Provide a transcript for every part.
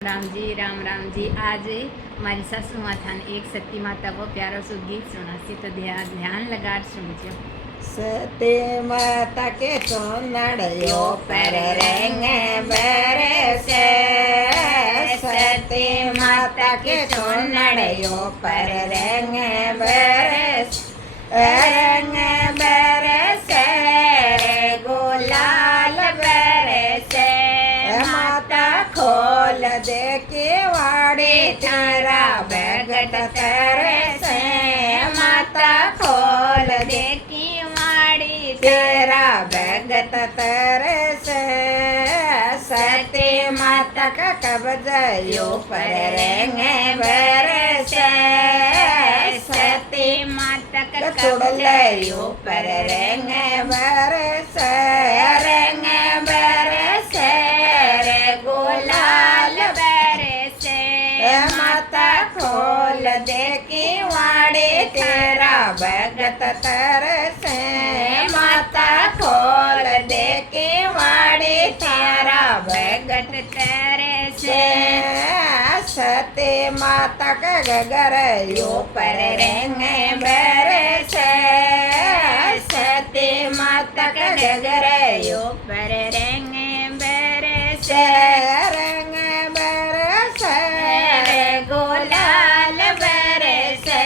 राम जी। आज हमारी सासू माता ने एक सती माता को प्यारा सो गीत सुना सी, तो ध्यान लगा सुनजो। सती माता के चोनड़ियो पर रंग बरसे, सती माता के चोनड़ियो पर रंग बरस, रंग बरसे गुलाल बरसे। माता खोल दे के वाड़ी तेरा भगत तरसे, माता खोल दे की वाड़ी तेरा भगत तरसे। सती माता का कब्जयो पर रंग बरसे, सती माता का कब्जयो पर रंग बरसे, रंग बरसे गुलाल बरसे। माता खोल दे की वाड़ी तेरा भगत तरसे, माता खोल दे की वाड़ी तेरा भगत तरसे। सती माता का गगरयो पर रंग बरसे, सती माता का गगरयो पर रंग बरसे, रंग बरसे गुलाल बरसे।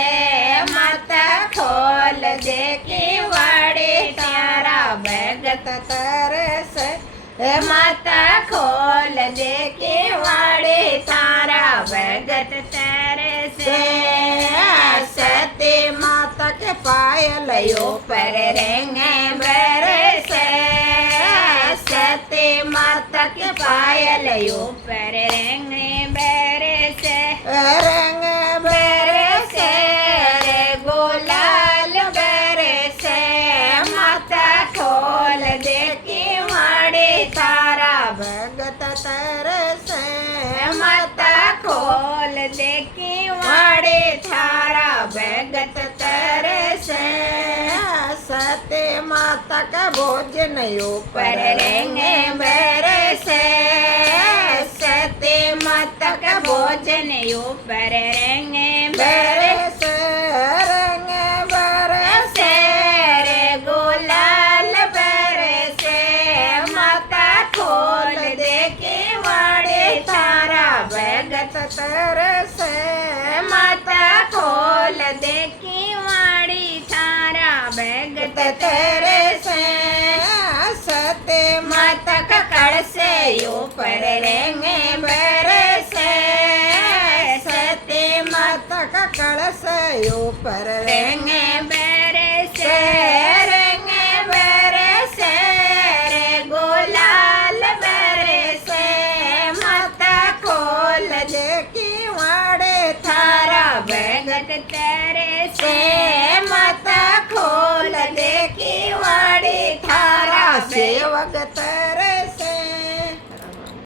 माता खोल दे की वाड़ी तारा भगत तरसे, माता खोल दे की वाड़ी तारा भगत तरसे। सती माता के पायलयो पर रंग बरसे, सती माता के पायलयो पर रंग बरसे, रंग बरसे गुलाल बरसे। माता खोल दे की वाड़ी तारा भगत तरसे, माता खोल दे की वाड़ी तारा भगत तरसे। सती माता का भोजन पर रंग बरसे, सती माता का भोजन पर रंग बरसे, रंग बरसे गुलाल बरसे। माता खोल दे की वाड़ी तारा भगत तरसे, माता खोल दे की वाड़ी तारा भगत तरसे। सती माता का कलशयो पर रंग बरसे, सती माता का कलशयो पर रंग बरसे, रंग बरसे गुलाल बरसे। माता खोल दे की वाड़ी थारा भगत तरसे।